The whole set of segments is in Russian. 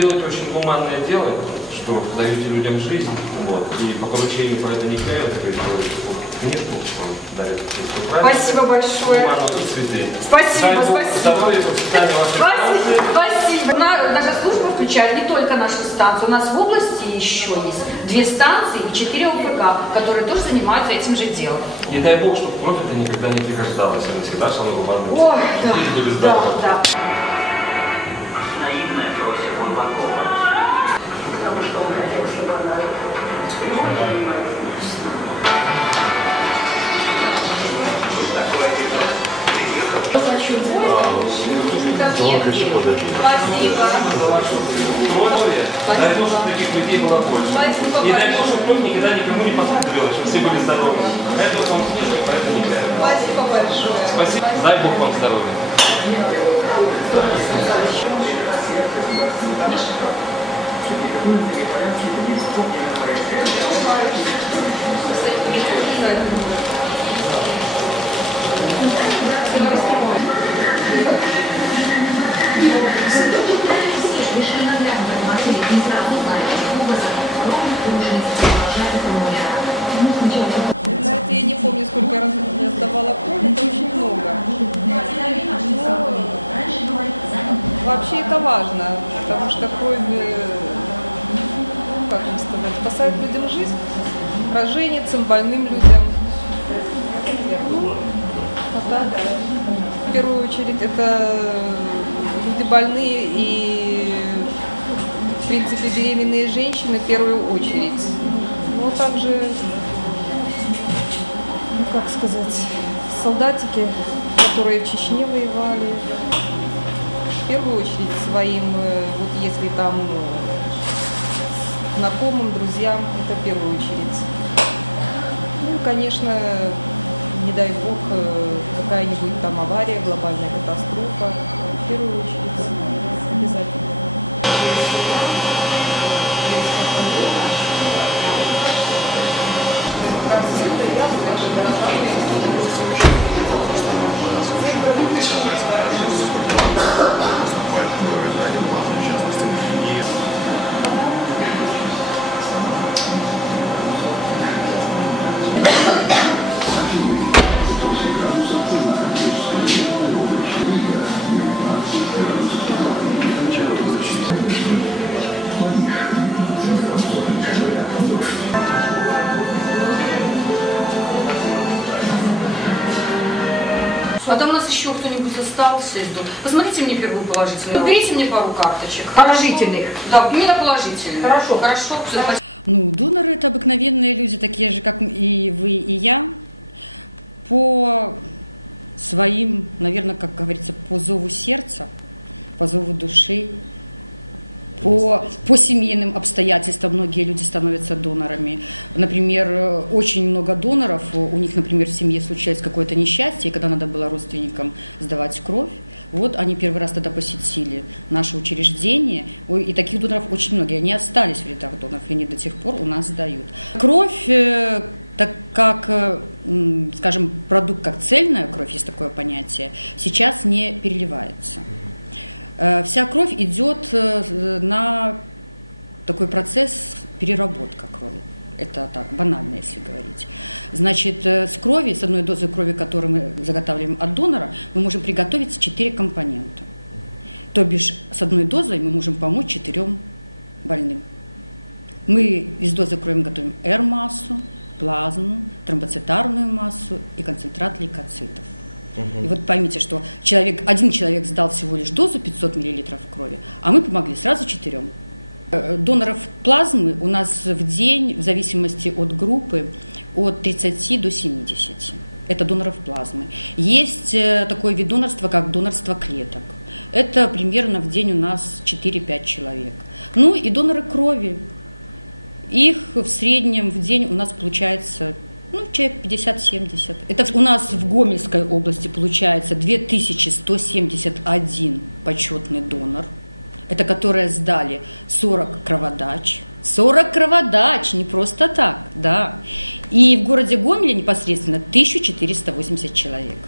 делаете очень гуманное дело, что даете людям жизнь, вот, и по поручению праведника, то есть нет, вам дарят. Спасибо большое. Спасибо, спасибо. Здоровья, процветания вашей станции. Спасибо. Наша служба включает не только нашу станцию. У нас в области еще есть 2 станции и 4 ОПК, которые тоже занимаются этим же делом. Не дай бог, чтобы кровь это никогда не пригождалась, она всегда шла гуманным. Ой, да. Наивная просит глубоко. Потому что он хотел, чтобы она... Спасибо. Дай Бог, чтобы таких людей было больше. И дай Бог, чтобы кровь никогда никому не понадобилась, чтобы все были здоровы. Это вам служит, поэтому не кажется. Спасибо большое. Спасибо. Дай Бог вам здоровья. Знаете, я не помню, сколько раз я сдавала кровь, это очень много. Но вообще это важно, потому что кровь, как вам сказать, спасает людям жизнь, роженицам, больным людям. В первую очередь это люди больные и, в принципе, беременные женщины в первую очередь. Но также, как сказать, солдатики, которые в Чечне воевали, в первую очередь своим, вот если там знакомым, друзьям, это в первую очередь. Ну, конечно, не дай бог, какая-нибудь там авария, глобальная катастрофа, в первую очередь обязательно. А там у нас еще кто-нибудь остался из дома. Посмотрите мне первую положительную. Уберите мне пару карточек. Положительных? Да, именно положительных. Хорошо. Хорошо. Ну, доноры – это обыкновенные люди, такие же, как и вы, и я, по своим, наверное, как говорится, по зову сердца, по зову души, по семейным обстоятельствам многие люди становятся донорами. Например, очень много доноров, у них, например, в семье случилось какое-то несчастье, и когда надо было родственникам сдавать кровь, вот они первый раз тогда посетили наше учреждение, и таких доноров очень много, они остались в рядах доноров, и они до сих пор у нас сдают. Кровь, так как, скажем, продукт как цельная кровь, есть такое понятие, сейчас не переливается. Вся кровь идет на такой процесс переработка крови. Это так, банально, если говорить. Значит, с крови, с одной дозы крови, которую мы заготавливаем от донора, мы можем приготовить 4 компонента. То бишь, с одной дозой мы можем помочь 4 больным. Мы из дозы крови готовим R-массу, плазму, тромбоцитарную массу и концентрат лейкоцитов. И вот поймите, что один человек сдал всего лишь дозу 500 мл крови, а мы помогли сразу 4. Доноров плазмы у нас в день, в зависимости от группы, от 30 до 70. Это доноров плазмы. Есть такой вид донорства, как донорство клеток. Это примерно в день у нас 4-5 человек. Ну и доноры крови. Их в среднем в день у нас получается человек 50-70. Это у нас в Гомельской области получается 2171 почетный донор. Это которые сдали 40 кроводач. 40 кроводач, не просто так, да. И в городе Гомеле непосредственно 1480 человек.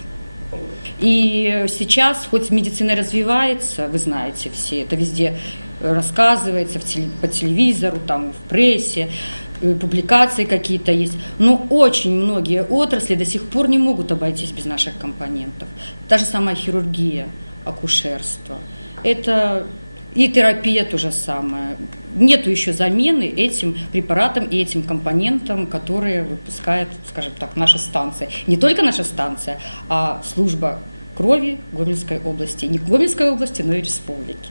И сейчас, хоть медицина развивается, вы знаете все, это везде рассказывается по телевизору, там, в прессе, публикации какие-то есть, но очень многие отрасли до сих пор не могут обойтись без наших компонентов. Та же самая хирургия, акушерство, это и терапия то же самое. Нету еще замены этим препаратам и этим компонентам, которые выпускает, скажем так, наша станция. Не только наша станция, а служба крови Гомельской области. Не Гомельской области, но и республики.